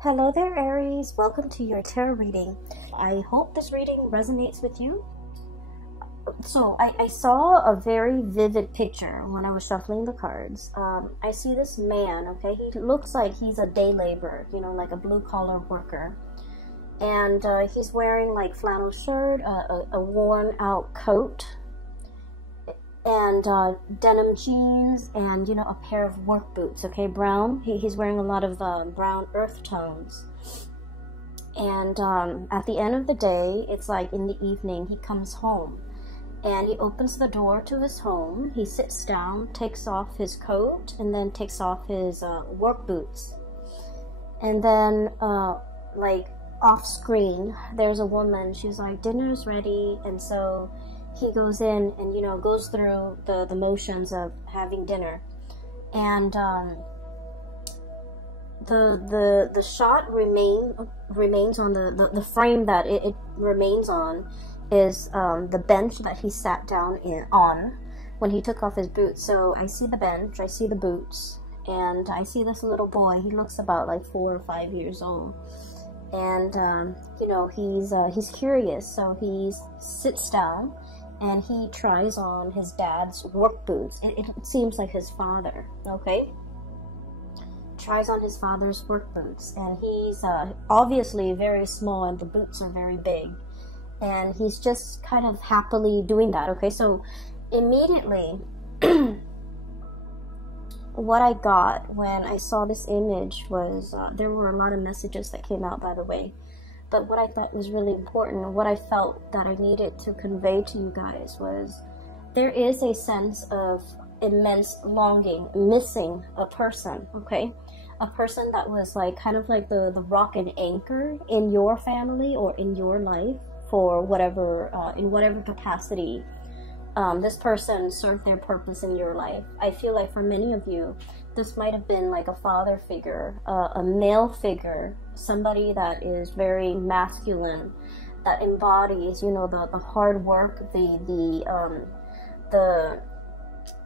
Hello there, Aries. Welcome to your tarot reading. I hope this reading resonates with you. So, I saw a very vivid picture when I was shuffling the cards. I see this man, okay? He looks like he's a day laborer, like a blue-collar worker. And he's wearing like flannel shirt, a worn-out coat, and denim jeans, and a pair of work boots, okay, brown. He's wearing a lot of brown earth tones. And at the end of the day, it's like in the evening, he comes home and he opens the door to his home. He sits down, takes off his coat, and then takes off his work boots. And then like off screen, there's a woman. She's like, dinner's ready. And so he goes in and goes through the motions of having dinner, and the shot remains on the frame that it remains on is the bench that he sat down on when he took off his boots. So I see the bench, I see the boots, and I see this little boy. He looks about like 4 or 5 years old, and he's curious, so he sits down and he tries on his dad's work boots. It seems like his father, okay? Tries on his father's work boots, and he's obviously very small and the boots are very big, and he's just kind of happily doing that, okay? So immediately what I got when I saw this image was there were a lot of messages that came out, by the way. But what I thought was really important, what I felt that I needed to convey to you guys, was there is a sense of immense longing, missing a person, okay? A person that was like kind of like the rock and anchor in your family or in your life for whatever, in whatever capacity this person served their purpose in your life. I feel like for many of you, this might have been like a father figure, a male figure, somebody that is very masculine, that embodies, the hard work,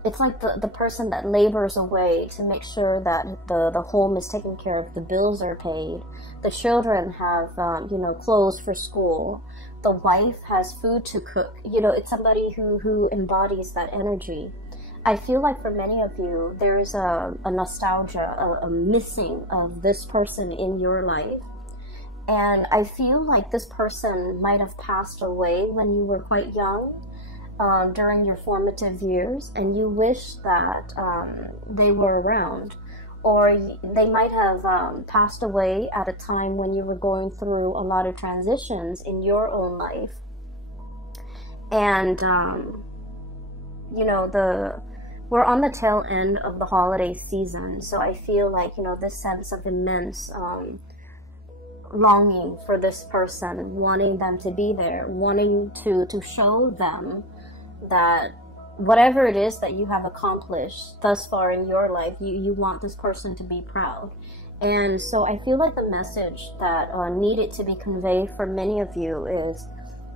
it's like the person that labors away to make sure that the home is taken care of, the bills are paid, the children have, clothes for school, the wife has food to cook. It's somebody who embodies that energy. I feel like for many of you, there is a nostalgia, a missing of this person in your life. And I feel like this person might have passed away when you were quite young, during your formative years, and you wish that they were around. Or they might have passed away at a time when you were going through a lot of transitions in your own life. And, we're on the tail end of the holiday season, so I feel like, this sense of immense longing for this person, wanting them to be there, wanting to show them that whatever it is that you have accomplished thus far in your life, you want this person to be proud. And so I feel like the message that needed to be conveyed for many of you is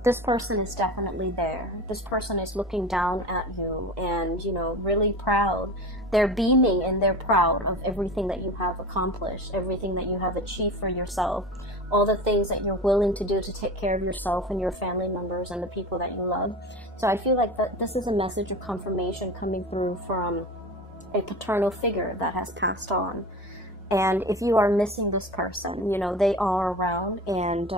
this person is definitely there. This person is looking down at you and, really proud. They're beaming and they're proud of everything that you have accomplished, everything that you have achieved for yourself, all the things that you're willing to do to take care of yourself and your family members and the people that you love. So I feel like that this is a message of confirmation coming through from a paternal figure that has passed on. And if you are missing this person, they are around, and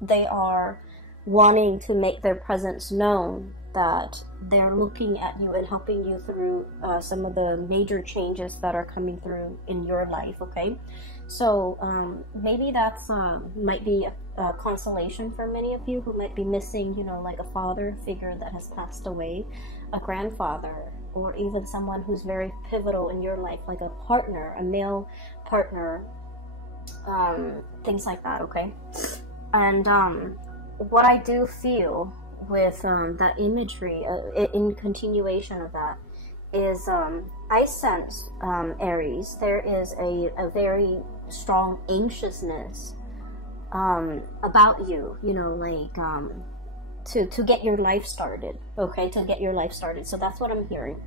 they are wanting to make their presence known, that they're looking at you and helping you through some of the major changes that are coming through in your life, okay? So maybe that's might be a consolation for many of you who might be missing, like a father figure that has passed away, a grandfather, or even someone who's very pivotal in your life, like a partner, a male partner, things like that, okay? And what I do feel with that imagery, in continuation of that, is I sense, Aries, there is a very strong anxiousness about you, to get your life started, okay? To get your life started. So that's what I'm hearing.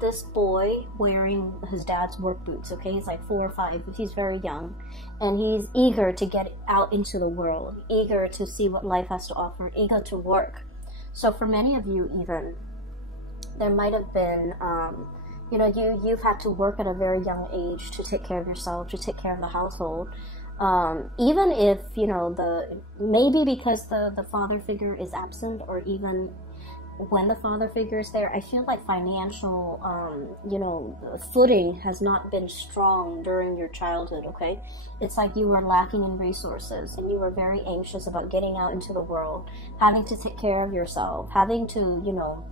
This boy wearing his dad's work boots, okay? He's like 4 or 5, he's very young, and he's eager to get out into the world, eager to see what life has to offer, eager to work. So for many of you even, there might have been, you know, you've had to work at a very young age to take care of yourself, to take care of the household. Even if, you know, maybe because the father figure is absent, or even when the father figure is there, I feel like financial, you know, footing has not been strong during your childhood, okay? It's like you were lacking in resources, and you were very anxious about getting out into the world, having to take care of yourself, having to, you know,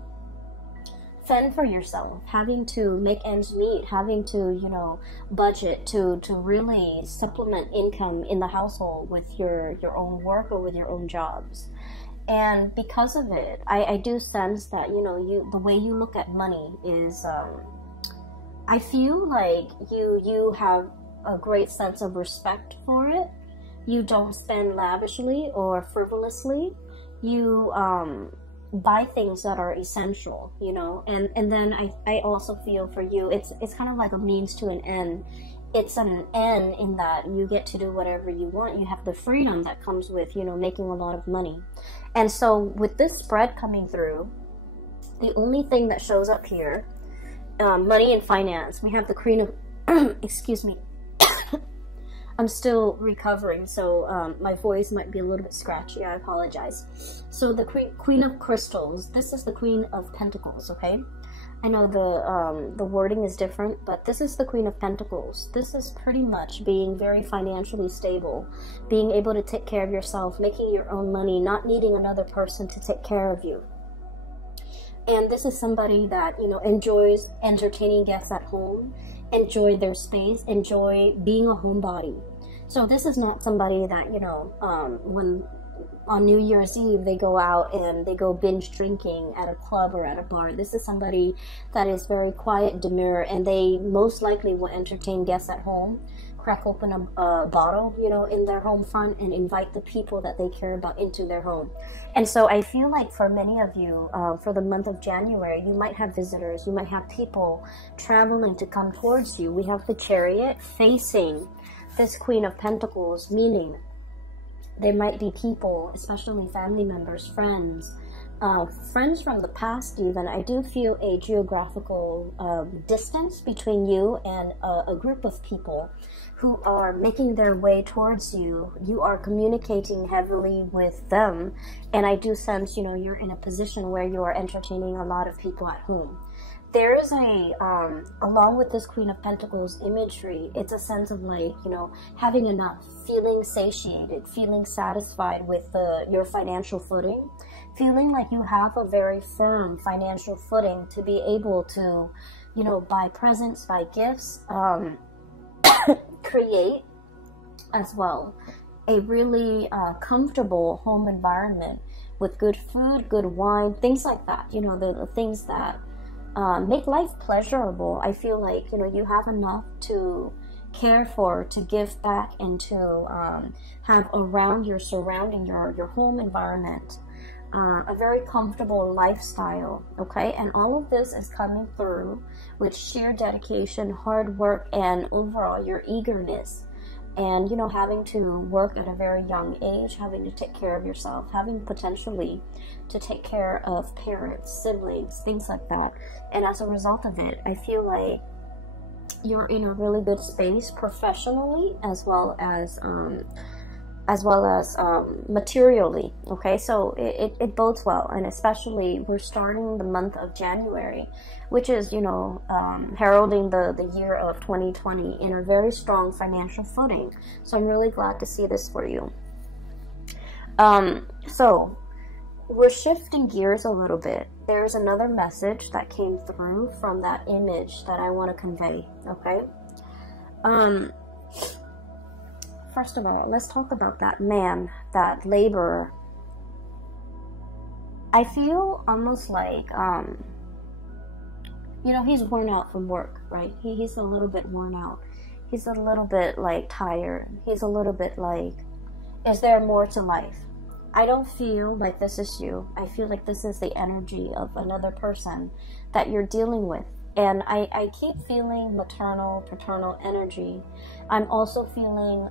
fend for yourself, having to make ends meet, having to, you know, budget to really supplement income in the household with your own work or with your own jobs. And because of it, I do sense that, you know, the way you look at money is, I feel like you have a great sense of respect for it. You don't spend lavishly or frivolously. You buy things that are essential, you know. And then I also feel for you, it's kind of like a means to an end. It's an end in that you get to do whatever you want. You have the freedom that comes with, you know, making a lot of money. And so with this spread coming through, the only thing that shows up here, money and finance, we have the Queen of, excuse me, I'm still recovering, so my voice might be a little bit scratchy, I apologize. So the Queen of Crystals, this is the Queen of Pentacles, okay? I know the wording is different, but this is the Queen of Pentacles. This is pretty much being very financially stable, being able to take care of yourself, making your own money, not needing another person to take care of you. And this is somebody that, you know, enjoys entertaining guests at home, enjoy their space, enjoy being a homebody. So this is not somebody that, you know, when on New Year's Eve they go out and they go binge drinking at a club or at a bar. This is somebody that is very quiet, demure, and they most likely will entertain guests at home, crack open a bottle, you know, in their home front, and invite the people that they care about into their home. And so I feel like for many of you, for the month of January, you might have visitors, you might have people traveling to come towards you. We have the Chariot facing this Queen of Pentacles, meaning there might be people, especially family members, friends, friends from the past even. I do feel a geographical distance between you and a group of people who are making their way towards you. You are communicating heavily with them, and I do sense, you know, you're in a position where you are entertaining a lot of people at home. There is along with this Queen of Pentacles imagery, it's a sense of like, you know, having enough, feeling satiated, feeling satisfied with your financial footing, feeling like you have a very firm financial footing to be able to, you know, buy presents, buy gifts, create as well a really comfortable home environment with good food, good wine, things like that, you know, the things that make life pleasurable. I feel like, you know, you have enough to care for, to give back, and to have around your surrounding, your home environment, a very comfortable lifestyle, okay? And all of this is coming through with sheer dedication, hard work, and overall your eagerness. And, you know, having to work at a very young age, having to take care of yourself, having potentially to take care of parents, siblings, things like that. And as a result of it, I feel like you're in a really good space professionally, as well as materially, okay? So it bodes well. And especially we're starting the month of January, which is, you know, heralding the year of 2020 in a very strong financial footing. So I'm really glad to see this for you. So we're shifting gears a little bit. There's another message that came through from that image that I want to convey, okay? First of all, let's talk about that man, that laborer. I feel almost like, you know, he's worn out from work, right? He's a little bit worn out. He's a little bit like tired. He's a little bit like, is there more to life? I don't feel like this is you. I feel like this is the energy of another person that you're dealing with. And I keep feeling maternal, paternal energy. I'm also feeling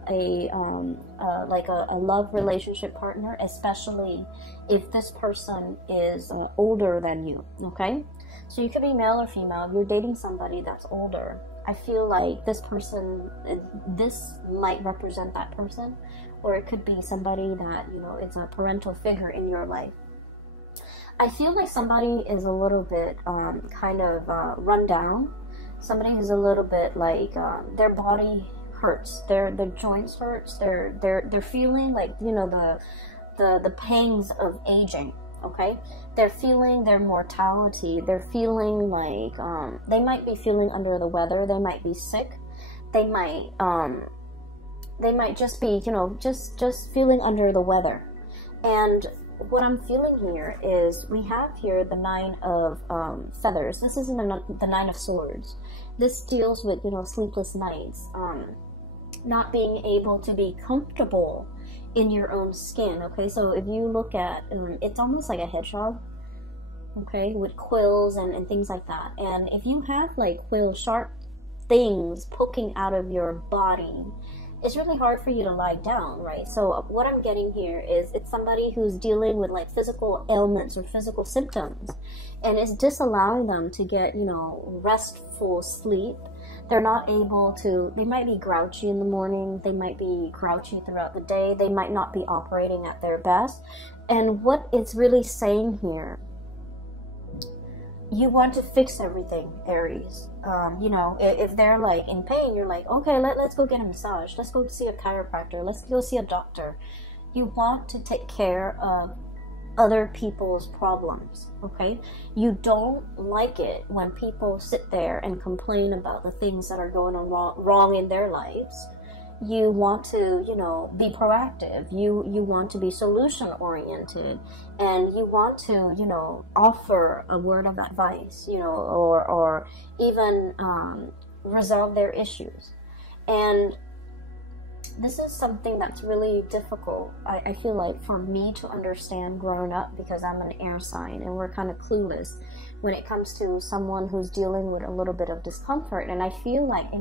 like a love relationship partner, especially if this person is older than you, okay? So you could be male or female. If you're dating somebody that's older, I feel like this person, this might represent that person, or it could be somebody that, you know, is a parental figure in your life. I feel like somebody is a little bit kind of run down. Somebody who's a little bit like their body hurts, their joints hurts. They're feeling like, you know, the pangs of aging. Okay, they're feeling their mortality. They're feeling like they might be feeling under the weather. They might be sick. They might just be, you know, just feeling under the weather. And what I'm feeling here is we have here the 9 of feathers. This isn't the 9 of swords. This deals with, you know, sleepless nights, not being able to be comfortable in your own skin. Okay, so if you look at it's almost like a hedgehog, okay, with quills and things like that. And if you have like quill sharp things poking out of your body, it's really hard for you to lie down, right? So what I'm getting here is it's somebody who's dealing with like physical ailments or physical symptoms, and it's disallowing them to get, you know, restful sleep. They're not able to, they might be grouchy in the morning, they might be grouchy throughout the day, they might not be operating at their best. And what it's really saying here, you want to fix everything, Aries. You know, if they're like in pain, you're like, okay, let's go get a massage. Let's go see a chiropractor. Let's go see a doctor. You want to take care of other people's problems, okay? You don't like it when people sit there and complain about the things that are going on wrong in their lives. You want to, you know, be proactive. You want to be solution oriented, and you want to, you know, offer a word of advice, you know, or even resolve their issues. And this is something that's really difficult, I feel like, for me to understand growing up, because I'm an air sign and we're kind of clueless when it comes to someone who's dealing with a little bit of discomfort. And I feel like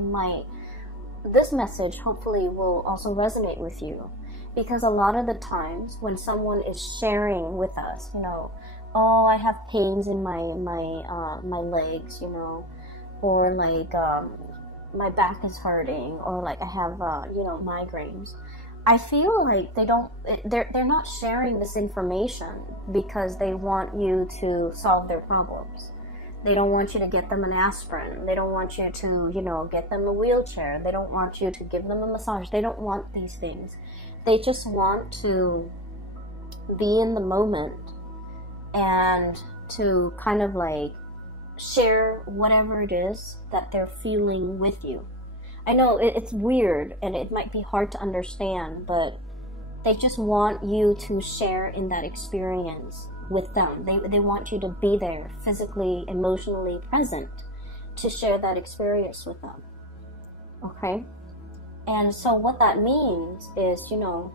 this message hopefully will also resonate with you, because a lot of the times when someone is sharing with us, you know, oh, I have pains in my legs, you know, or like my back is hurting, or like I have you know, migraines. I feel like they're not sharing this information because they want you to solve their problems. They don't want you to get them an aspirin. They don't want you to, you know, get them a wheelchair. They don't want you to give them a massage. They don't want these things. They just want to be in the moment and to kind of like share whatever it is that they're feeling with you. I know it's weird and it might be hard to understand, but they just want you to share in that experience with them. They want you to be there, physically, emotionally present, to share that experience with them. Okay? And so what that means is, you know,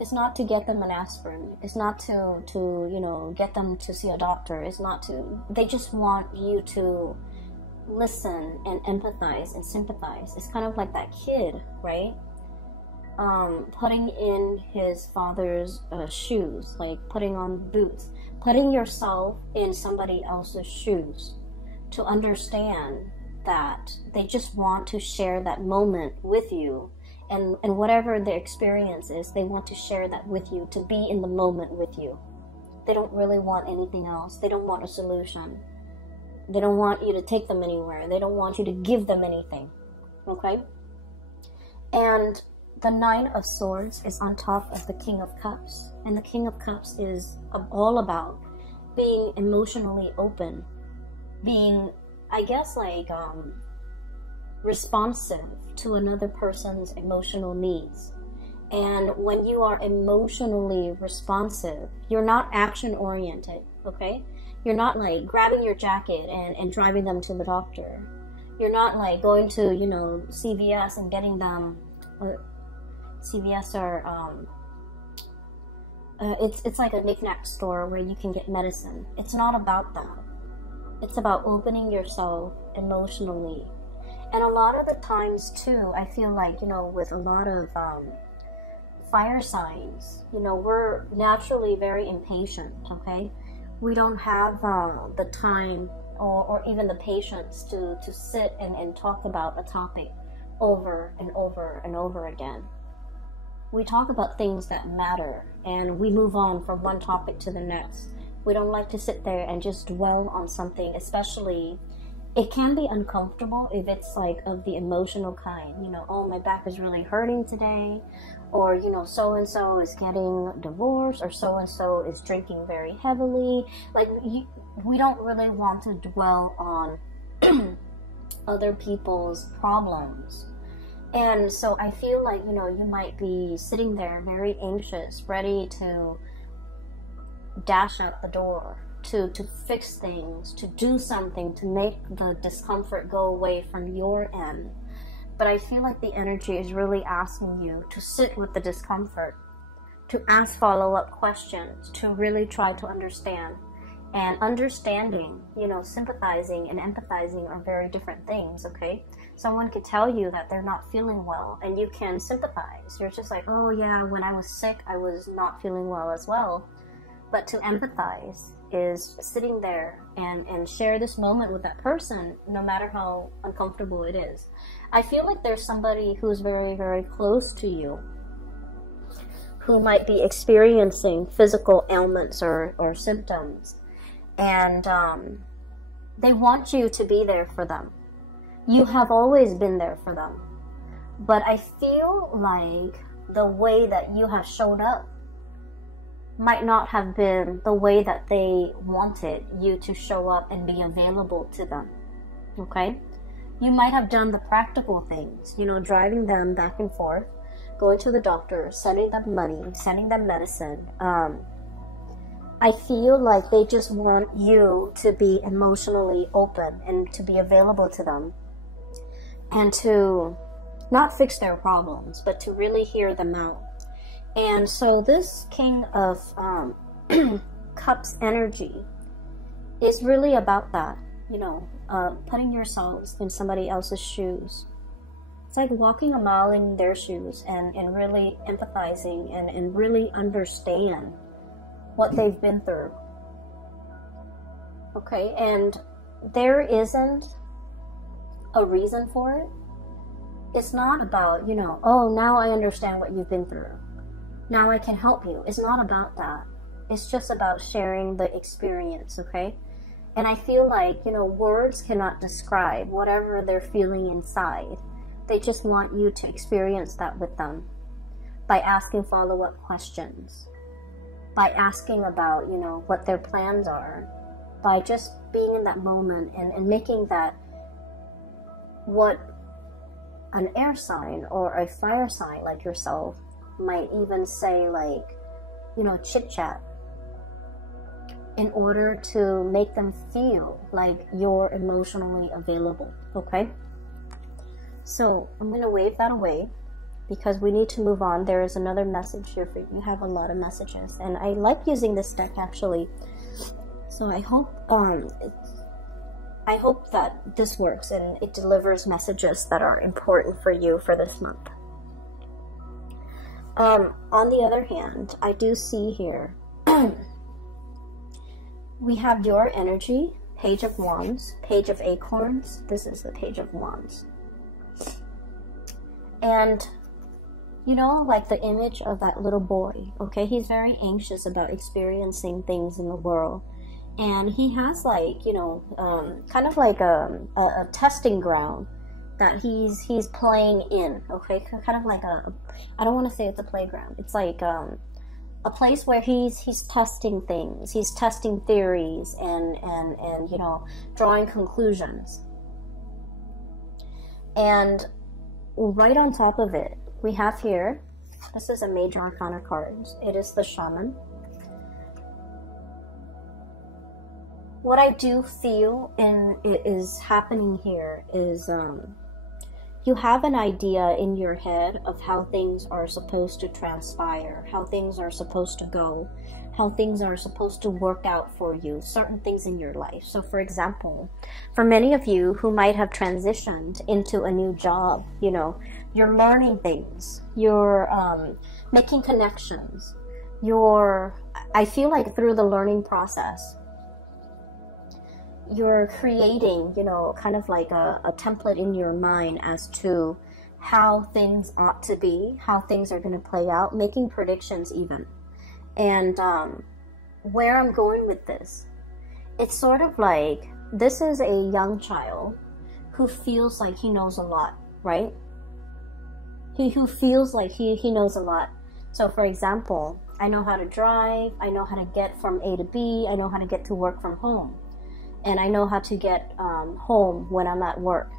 it's not to get them an aspirin. It's not to you know, get them to see a doctor. It's not to, they just want you to listen and empathize and sympathize. It's kind of like that kid, right? Putting in his father's shoes, like putting on boots, putting yourself in somebody else's shoes to understand that they just want to share that moment with you, and whatever their experience is, they want to share that with you, to be in the moment with you. They don't really want anything else. They don't want a solution. They don't want you to take them anywhere. They don't want you to give them anything, okay? And the 9 of Swords is on top of the King of Cups. And the King of Cups is all about being emotionally open. Being, I guess, like, responsive to another person's emotional needs. And when you are emotionally responsive, you're not action-oriented, okay? You're not, like, grabbing your jacket and driving them to the doctor. You're not, like, going to, you know, CVS and getting them... CVS or it's like a knick-knack store where you can get medicine. It's not about that. It's about opening yourself emotionally. And a lot of the times too, I feel like, you know, with a lot of fire signs, you know, we're naturally very impatient, okay? We don't have the time or even the patience to sit and talk about a topic over and over and over again. We talk about things that matter and we move on from one topic to the next. We don't like to sit there and just dwell on something, especially it can be uncomfortable if it's like of the emotional kind, you know, oh, my back is really hurting today, or, you know, so-and-so is getting divorced, or so-and-so is drinking very heavily. Like, we don't really want to dwell on other people's problems. And so I feel like, you know, you might be sitting there very anxious, ready to dash out the door, to fix things, to do something, to make the discomfort go away from your end. But I feel like the energy is really asking you to sit with the discomfort, to ask follow-up questions, to really try to understand. And understanding, you know, sympathizing and empathizing are very different things, okay? Someone could tell you that they're not feeling well, and you can sympathize. You're just like, oh yeah, when I was sick, I was not feeling well as well. But to empathize is sitting there and share this moment with that person, no matter how uncomfortable it is. I feel like there's somebody who's very, very close to you who might be experiencing physical ailments or symptoms. And they want you to be there for them. You have always been there for them. But I feel like the way that you have showed up might not have been the way that they wanted you to show up and be available to them. Okay? You might have done the practical things, you know, driving them back and forth, going to the doctor, sending them money, sending them medicine. I feel like they just want you to be emotionally open and to be available to them and to not fix their problems, but to really hear them out. And so this King of Cups energy is really about that, you know, putting yourselves in somebody else's shoes. It's like walking a mile in their shoes and really empathizing and really understand what they've been through. Okay, and there isn't a reason for it. It's not about, you know, oh, now I understand what you've been through. Now I can help you. It's not about that. It's just about sharing the experience, okay? And I feel like, you know, words cannot describe whatever they're feeling inside. They just want you to experience that with them by asking follow-up questions, by asking about, you know, what their plans are, by just being in that moment and making that what an air sign or a fire sign like yourself might even say, like, you know, chit-chat, in order to make them feel like you're emotionally available, okay? So I'm going to wave that away because we need to move on. There is another message here for you. You have a lot of messages, and I like using this deck actually. So I hope that this works and it delivers messages that are important for you for this month. On the other hand, I do see here we have your energy, Page of Wands, Page of Acorns. This is the Page of Wands. And, you know, like the image of that little boy, okay? He's very anxious about experiencing things in the world. And he has, like, you know, kind of like a testing ground that he's playing in, okay? Kind of like I don't want to say it's a playground. It's like a place where he's testing things. He's testing theories and you know, drawing conclusions. And right on top of it, we have here, this is a major arcana card. It is the Shaman. What I do feel is happening here is you have an idea in your head of how things are supposed to transpire, how things are supposed to go, how things are supposed to work out for you, certain things in your life. So for example, for many of you who might have transitioned into a new job, you know, you're learning things, you're making connections, I feel like through the learning process, you're creating, you know, kind of like a template in your mind as to how things ought to be, how things are going to play out, making predictions even. And where I'm going with this, it's sort of like, this is a young child who feels like he knows a lot, right? Who feels like he knows a lot. So for example, I know how to drive, I know how to get from A to B, I know how to get to work from home. And I know how to get home when I'm at work.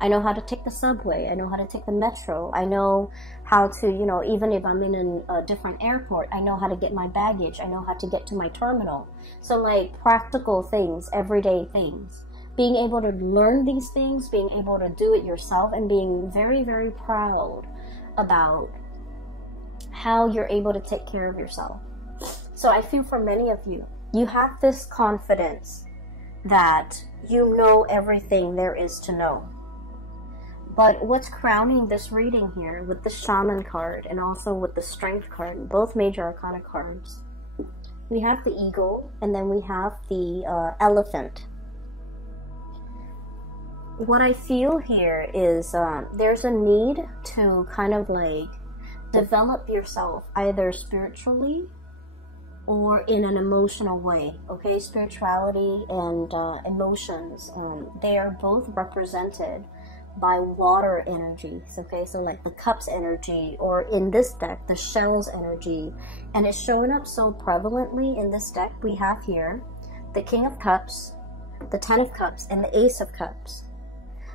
I know how to take the subway. I know how to take the metro. I know how to, you know, even if I'm in a different airport, I know how to get my baggage. I know how to get to my terminal. So like practical things, everyday things. Being able to learn these things, being able to do it yourself, and being very, very proud about how you're able to take care of yourself. So I feel for many of you, you have this confidence that you know everything there is to know. But what's crowning this reading here with the Shaman card and also with the Strength card, both major arcana cards, we have the Eagle and then we have the Elephant. What I feel here is there's a need to kind of like develop yourself either spiritually or in an emotional way, okay? Spirituality and emotions, they are both represented by water energies, okay? So like the Cups energy, or in this deck, the Shells energy. And it's showing up so prevalently in this deck. We have here the King of Cups, the Ten of Cups, and the Ace of Cups.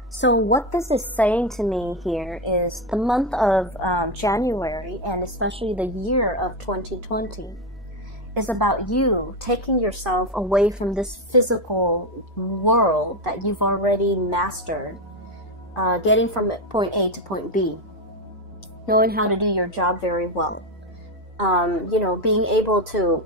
So what this is saying to me here is the month of January, and especially the year of 2020, is about you taking yourself away from this physical world that you've already mastered, getting from point A to point B, knowing how to do your job very well, you know, being able to,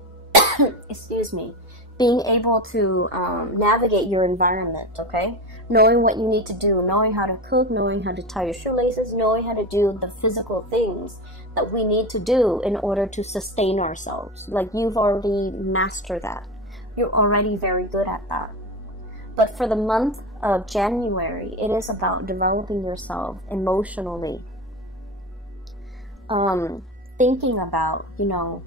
excuse me, being able to navigate your environment, okay? Knowing what you need to do, knowing how to cook, knowing how to tie your shoelaces, knowing how to do the physical things that we need to do in order to sustain ourselves. Like you've already mastered that. You're already very good at that. But for the month of January, it is about developing yourself emotionally. Thinking about, you know,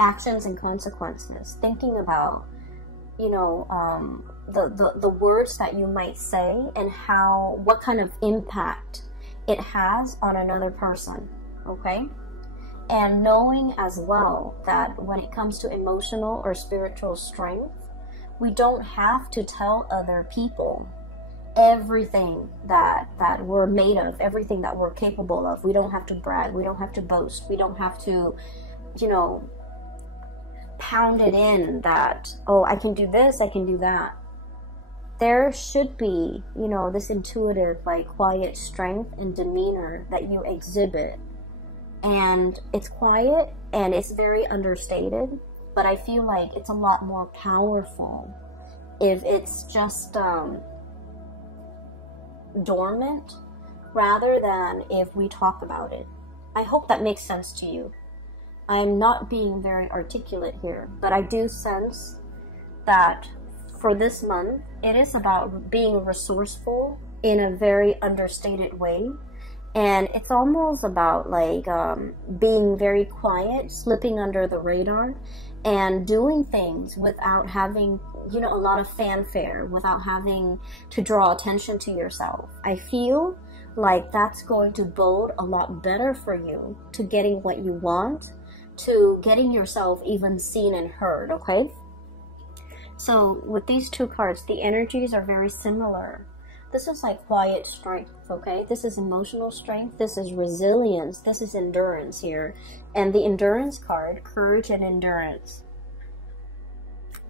actions and consequences. Thinking about, you know, the words that you might say and what kind of impact it has on another person, okay? And knowing as well that when it comes to emotional or spiritual strength, we don't have to tell other people everything that we're made of, everything that we're capable of. We don't have to brag, we don't have to boast, we don't have to, you know, pound it in that, oh, I can do this, I can do that. There should be, you know, this intuitive, like, quiet strength and demeanor that you exhibit. And it's quiet and it's very understated, but I feel like it's a lot more powerful if it's just dormant rather than if we talk about it. I hope that makes sense to you. I'm not being very articulate here, but I do sense that for this month, it is about being resourceful in a very understated way. And it's almost about like being very quiet, slipping under the radar, and doing things without having, you know, a lot of fanfare, without having to draw attention to yourself. I feel like that's going to bode a lot better for you to getting what you want, to getting yourself even seen and heard, okay? So with these two cards, the energies are very similar. This is like quiet strength, okay? This is emotional strength. This is resilience. This is endurance here. And the endurance card, courage and endurance.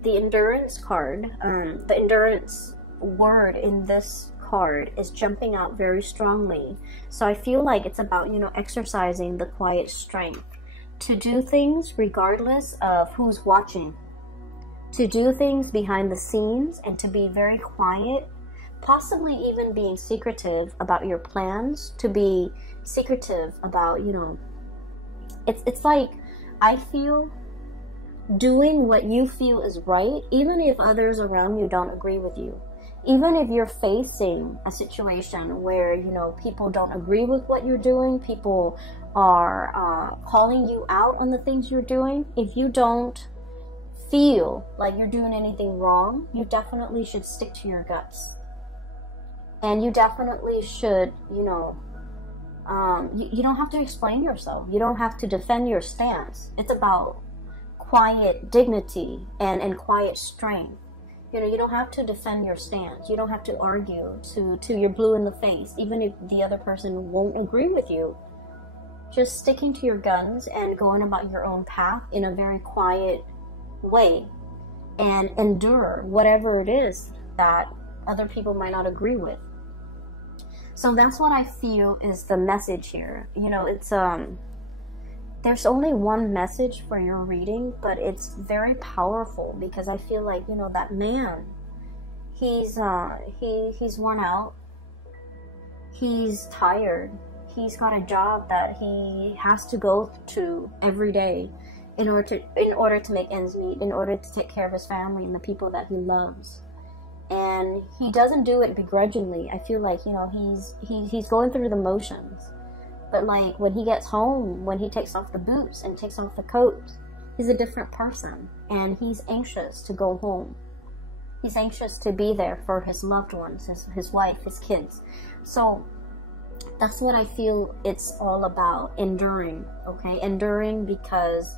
The endurance card, the endurance word in this card is jumping out very strongly. So I feel like it's about, you know, exercising the quiet strength to do things regardless of who's watching, to do things behind the scenes and to be very quiet, possibly even being secretive about your plans, to be secretive about, you know, it's like, I feel, doing what you feel is right, even if others around you don't agree with you. Even if you're facing a situation where, you know, people don't agree with what you're doing, people are calling you out on the things you're doing, if you don't feel like you're doing anything wrong, you definitely should stick to your guts. And you definitely should, you know, you don't have to explain yourself. You don't have to defend your stance. It's about quiet dignity and quiet strength. You know, you don't have to defend your stance. You don't have to argue to your blue in the face, even if the other person won't agree with you. Just sticking to your guns and going about your own path in a very quiet way, and endure whatever it is that other people might not agree with. So that's what I feel is the message here. You know, it's there's only one message for your reading, but it's very powerful, because I feel like, you know, that man, he's worn out, he's tired, he's got a job that he has to go to every day in order to make ends meet, in order to take care of his family and the people that he loves. And he doesn't do it begrudgingly. I feel like, you know, he's going through the motions. But like when he gets home, when he takes off the boots and takes off the coat, he's a different person, and he's anxious to go home. He's anxious to be there for his loved ones, his wife, his kids. So that's what I feel it's all about, enduring, okay? Enduring because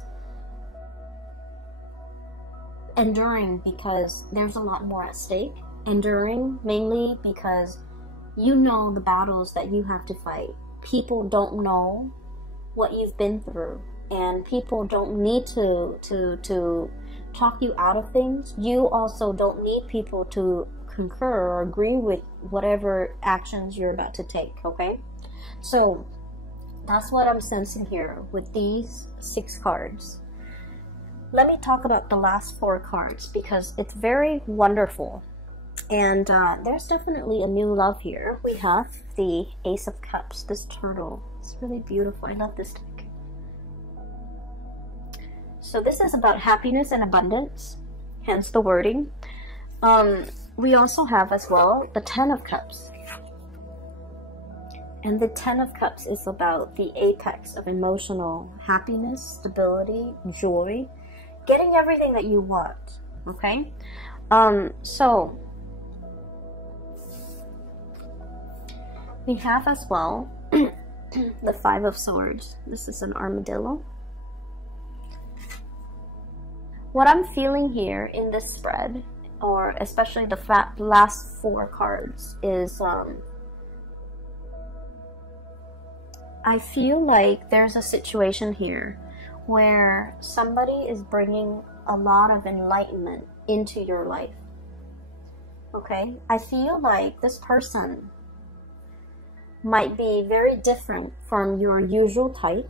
there's a lot more at stake. Enduring mainly because you know the battles that you have to fight. People don't know what you've been through, and people don't need to talk you out of things. You also don't need people to concur or agree with whatever actions you're about to take, okay? So that's what I'm sensing here with these 6 cards. Let me talk about the last 4 cards, because it's very wonderful. And there's definitely a new love here. We have the Ace of Cups, this turtle. It's really beautiful. I love this deck. So this is about happiness and abundance, hence the wording. We also have as well the 10 of Cups. And the 10 of Cups is about the apex of emotional happiness, stability, joy, getting everything that you want, okay? So we have as well the 5 of Swords. This is an armadillo. What I'm feeling here in this spread, or especially the last 4 cards, is I feel like there's a situation here where somebody is bringing a lot of enlightenment into your life, okay? I feel like this person might be very different from your usual type,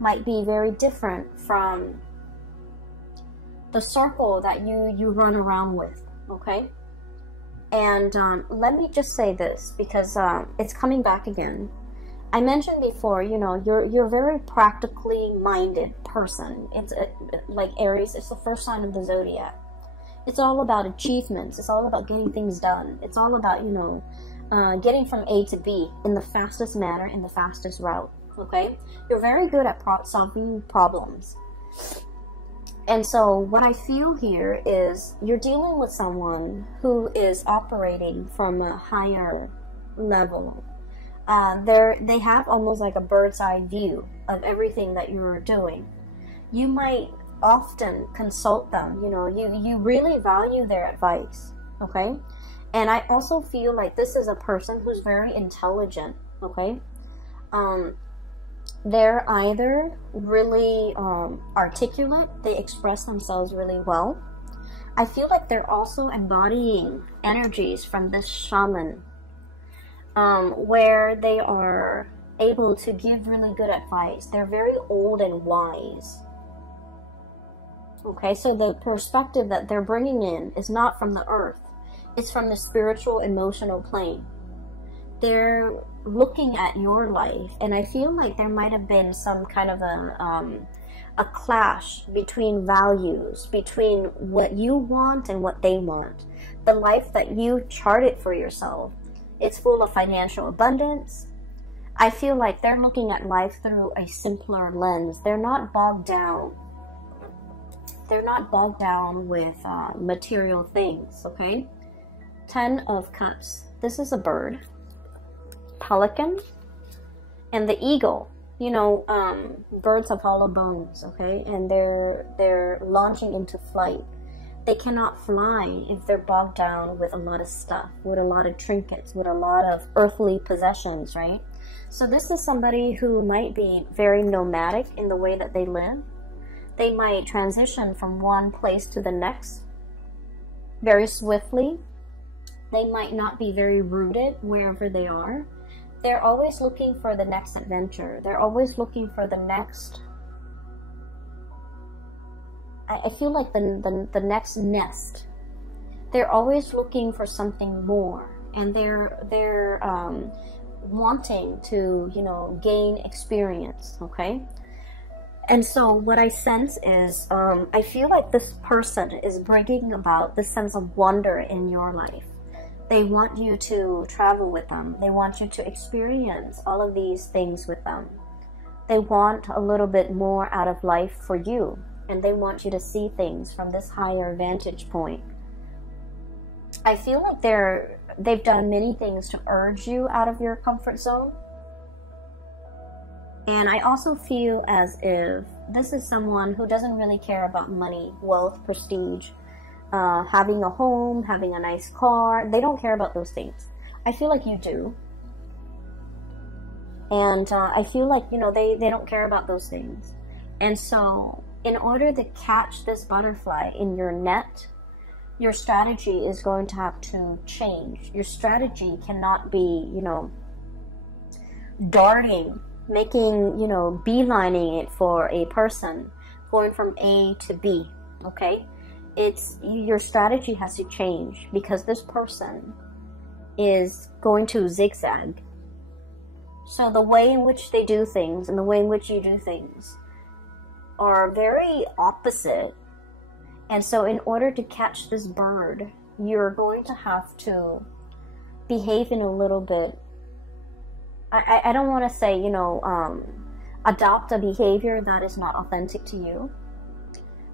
might be very different from the circle that you run around with, okay? And let me just say this, because it's coming back again. I mentioned before, you know, you're a very practically minded person. It's like Aries, it's the first sign of the zodiac. It's all about achievements. It's all about getting things done. It's all about, you know, getting from A to B in the fastest manner, in the fastest route, okay? You're very good at solving problems. And so what I feel here is you're dealing with someone who is operating from a higher level. They have almost like a bird's eye view of everything that you're doing. You might often consult them, you know, you really value their advice, okay? And I also feel like this is a person who's very intelligent, okay? They're either really articulate, they express themselves really well, I feel like they're also embodying energies from this shaman, where they are able to give really good advice. They're very old and wise. Okay, so the perspective that they're bringing in is not from the earth. It's from the spiritual, emotional plane. They're looking at your life, and I feel like there might have been some kind of a clash between values, between what you want and what they want. The life that you charted for yourself, it's full of financial abundance. I feel like they're looking at life through a simpler lens. They're not bogged down. They're not bogged down with material things, okay? 10 of Cups. This is a bird. Pelican. And the eagle. You know, birds have hollow bones, okay? And they're launching into flight. They cannot fly if they're bogged down with a lot of stuff, with a lot of trinkets, with a lot of earthly possessions, right? So this is somebody who might be very nomadic in the way that they live. They might transition from one place to the next very swiftly. They might not be very rooted wherever they are. They're always looking for the next adventure. They're always looking for the next... I feel like the next nest. They're always looking for something more. And they're wanting to, you know, gain experience, okay? And so what I sense is, I feel like this person is bringing about this sense of wonder in your life. They want you to travel with them. They want you to experience all of these things with them. They want a little bit more out of life for you. And they want you to see things from this higher vantage point. I feel like they've done many things to urge you out of your comfort zone. And I also feel as if this is someone who doesn't really care about money, wealth, prestige, having a home, having a nice car. They don't care about those things. I feel like you do. And I feel like, you know, they don't care about those things. And so in order to catch this butterfly in your net, your strategy is going to have to change. Your strategy cannot be, you know, darting, making, you know, beelining it for a person, going from A to B, okay? Your strategy has to change because this person is going to zigzag. So the way in which they do things and the way in which you do things are very opposite. And so in order to catch this bird, you're going to have to behave in a little bit, I don't want to say, you know, adopt a behavior that is not authentic to you.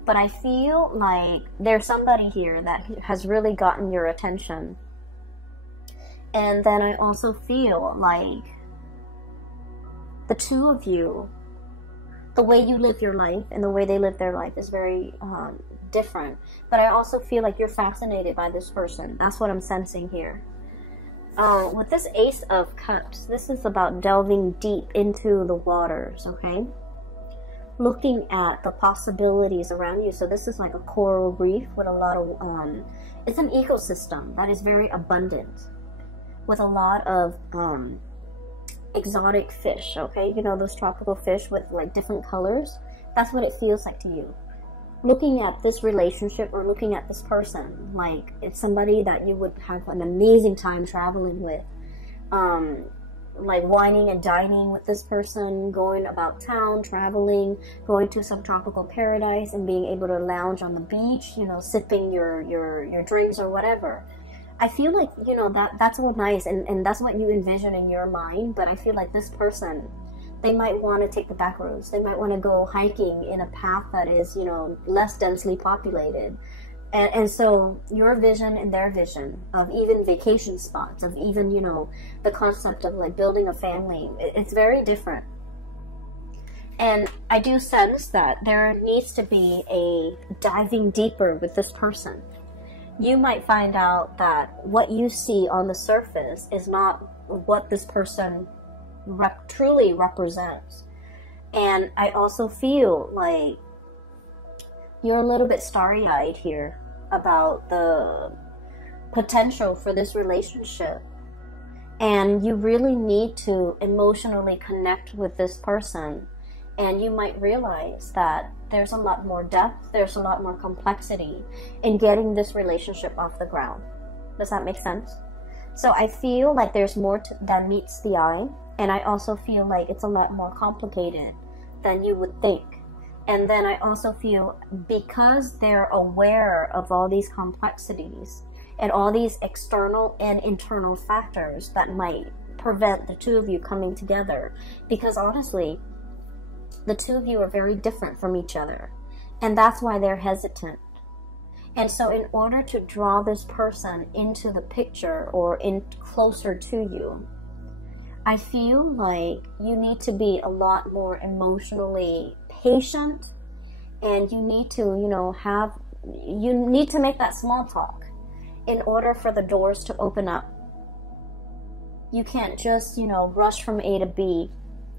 But I feel like there's somebody here that has really gotten your attention. And then I also feel like the two of you, the way you live your life and the way they live their life is very different. But I also feel like you're fascinated by this person. That's what I'm sensing here. With this Ace of Cups, this is about delving deep into the waters, okay? Looking at the possibilities around you. So this is like a coral reef with a lot of, it's an ecosystem that is very abundant with a lot of exotic fish, okay? You know, those tropical fish with like different colors. That's what it feels like to you. Looking at this relationship or looking at this person, like it's somebody that you would have an amazing time traveling with. Like wining and dining with this person, going about town, traveling, going to some tropical paradise and being able to lounge on the beach, you know, sipping your drinks or whatever. I feel like, you know, that's all nice and that's what you envision in your mind, but I feel like this person, they might want to take the back roads. They might want to go hiking in a path that is, you know, less densely populated. And so your vision and their vision of even vacation spots, of even, you know, the concept of like building a family, it's very different. And I do sense that there needs to be a diving deeper with this person. You might find out that what you see on the surface is not what this person truly represents. And I also feel like you're a little bit starry-eyed here. about the potential for this relationship. And you really need to emotionally connect with this person. And you might realize that there's a lot more depth, there's a lot more complexity in getting this relationship off the ground. Does that make sense? So I feel like there's more than meets the eye. And I also feel like it's a lot more complicated than you would think. And then I also feel because they're aware of all these complexities and all these external and internal factors that might prevent the two of you coming together. Because honestly, the two of you are very different from each other. And that's why they're hesitant. And so in order to draw this person into the picture or in closer to you, I feel like you need to be a lot more emotionally patient, and you need to, you need to make that small talk in order for the doors to open up. You can't just, rush from A to B.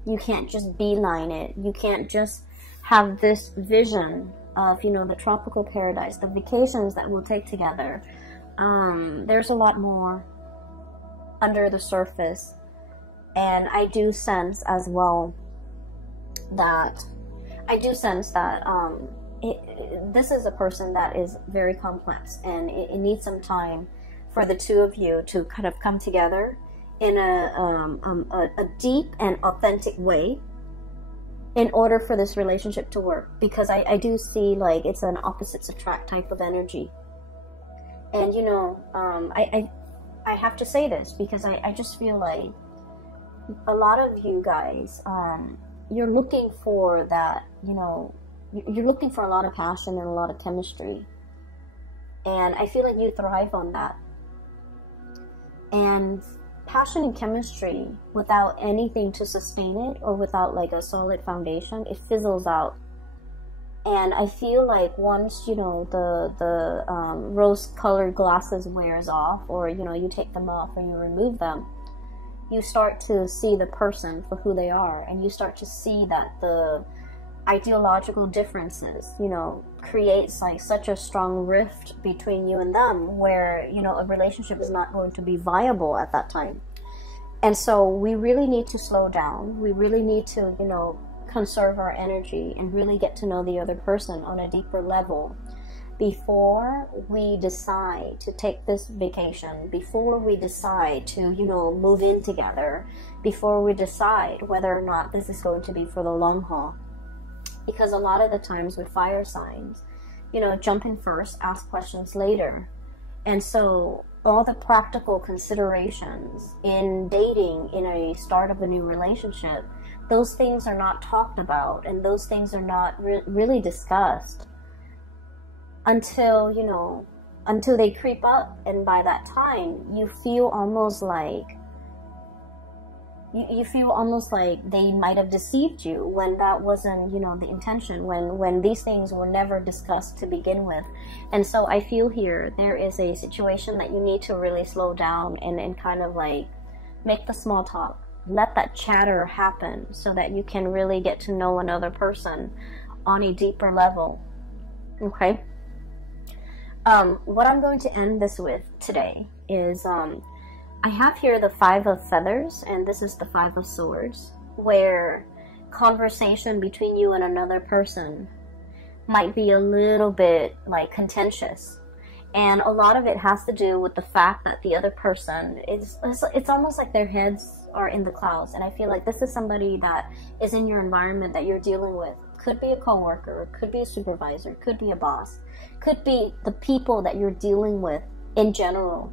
You can't just beeline it. You can't just have this vision of, the tropical paradise, the vacations that we'll take together. There's a lot more under the surface. And I do sense as well that, this is a person that is very complex, and it needs some time for the two of you to kind of come together in a deep and authentic way in order for this relationship to work. Because I do see like it's an opposites attract type of energy. And I have to say this because I just feel like a lot of you guys, you're looking for that, you're looking for a lot of passion and a lot of chemistry. And I feel like you thrive on that. And passion and chemistry without anything to sustain it, or without like a solid foundation, it fizzles out. And I feel like once, the rose-colored glasses wears off, or, you take them off or you remove them, you start to see the person for who they are, and you start to see that the ideological differences, creates like such a strong rift between you and them, where, a relationship is not going to be viable at that time. And so we really need to slow down. We really need to, conserve our energy and really get to know the other person on a deeper level before we decide to take this vacation, before we decide to, move in together, before we decide whether or not this is going to be for the long haul. Because a lot of the times with fire signs, jump in first, ask questions later. And so all the practical considerations in dating, in a start of a new relationship, those things are not talked about, and those things are not really discussed until, until they creep up. And by that time, you feel almost like they might have deceived you, when that wasn't, the intention, when these things were never discussed to begin with. And so I feel here there is a situation that you need to really slow down and kind of like make the small talk. Let that chatter happen so that you can really get to know another person on a deeper level. Okay? What I'm going to end this with today is, I have here the 5 of Feathers, and this is the 5 of Swords, where conversation between you and another person might be a little bit like contentious. And a lot of it has to do with the fact that the other person it's almost like their heads are in the clouds. And I feel like this is somebody that is in your environment that you're dealing with. Could be a coworker, could be a supervisor, could be a boss, could be the people that you're dealing with in general.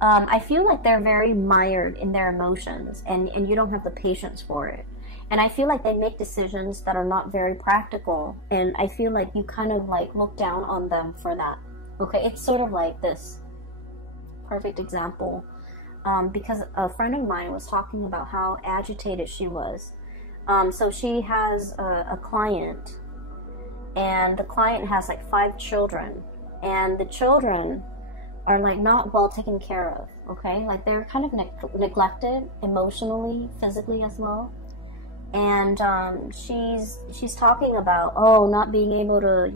I feel like they're very mired in their emotions, and you don't have the patience for it. And I feel like they make decisions that are not very practical, and I feel like you kind of like look down on them for that. Okay, it's sort of like this perfect example, because a friend of mine was talking about how agitated she was. So she has a client, and the client has like 5 children, and the children are like not well taken care of. Okay, like they're kind of neglected emotionally, physically as well. And she's talking about not being able to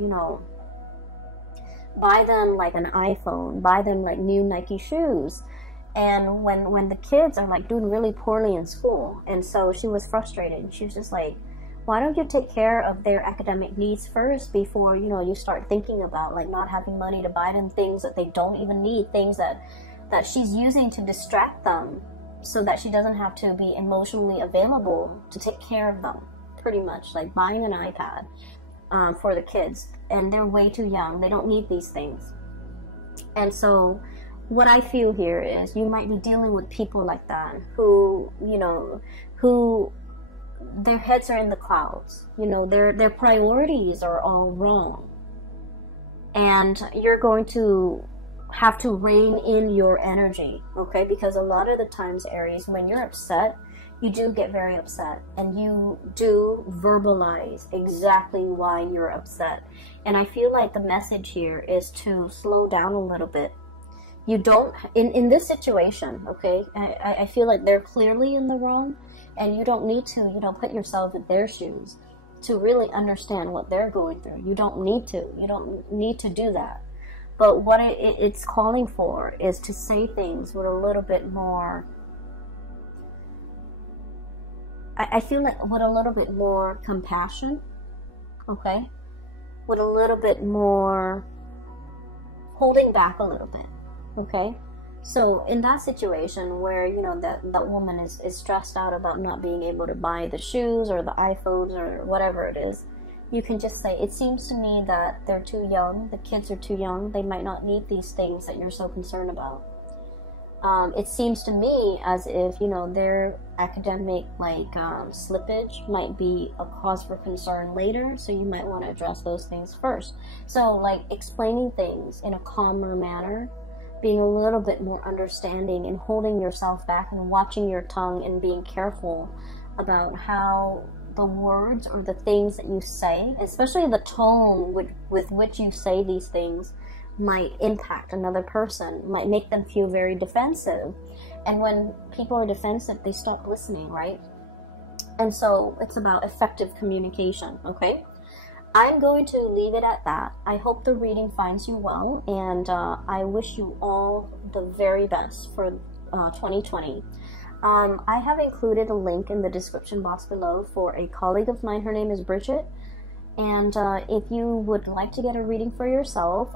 buy them like an iPhone, buy them like new Nike shoes. And when the kids are like doing really poorly in school, and so she was frustrated. She was just like, why don't you take care of their academic needs first before, you know, you start thinking about like not having money to buy them things that they don't even need, things that she's using to distract them so that she doesn't have to be emotionally available to take care of them, pretty much like buying an iPad for the kids. And they're way too young. They don't need these things. And so what I feel here is you might be dealing with people like that who, you know, who their heads are in the clouds. You know, their priorities are all wrong. And you're going to have to rein in your energy, okay? Because a lot of the times, Aries, when you're upset, you do get very upset, and you do verbalize exactly why you're upset. And I feel like the message here is to slow down a little bit. You don't, in this situation, okay, I feel like they're clearly in the wrong, and you don't need to, you know, put yourself in their shoes to really understand what they're going through. You don't need to do that. But what it's calling for is to say things with a little bit more, I feel like with a little bit more compassion, okay? With a little bit more holding back a little bit, okay? So in that situation where, you know, that woman is stressed out about not being able to buy the shoes or the iPhones or whatever it is, you can just say, it seems to me that they're too young, the kids are too young, they might not need these things that you're so concerned about. It seems to me as if, you know, their academic slippage might be a cause for concern later, so you might want to address those things first. So like explaining things in a calmer manner, being a little bit more understanding and holding yourself back and watching your tongue and being careful about how the words or the things that you say, especially the tone with which you say these things, might impact another person, might make them feel very defensive. And when people are defensive, they stop listening, right? And so it's about effective communication, okay? I'm going to leave it at that. I hope the reading finds you well, and I wish you all the very best for 2020. I have included a link in the description box below for a colleague of mine. Her name is Bridget. And if you would like to get a reading for yourself,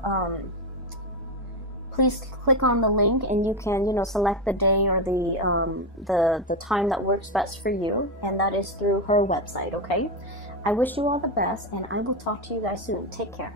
please click on the link, and you can, you know, select the day or the time that works best for you, and that is through her website, okay? I wish you all the best, and I will talk to you guys soon. Take care.